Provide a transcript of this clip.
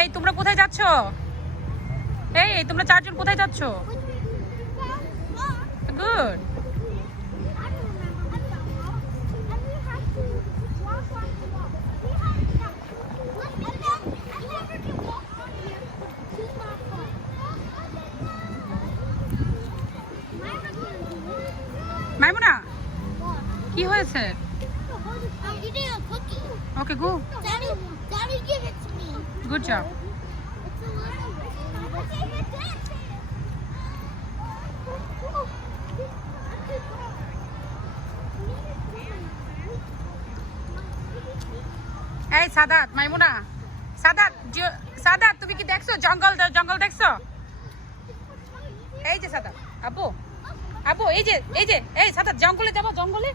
এই তোমরা কোথায় যাচ্ছ? এই তোমরা চারজন কোথায় যাচ্ছ? গুড। মাইমুনা কি হয়েছে? ওকে গো। Good job. এই সাদাত, মাইমুনা, সাদাত, সাদাত তুমি কি দেখছো জঙ্গল? জঙ্গল দেখছো? এই যে সাদাত, আব্বু আব্বু এই যে এই সাদাত জঙ্গলে যাবো, জঙ্গলে।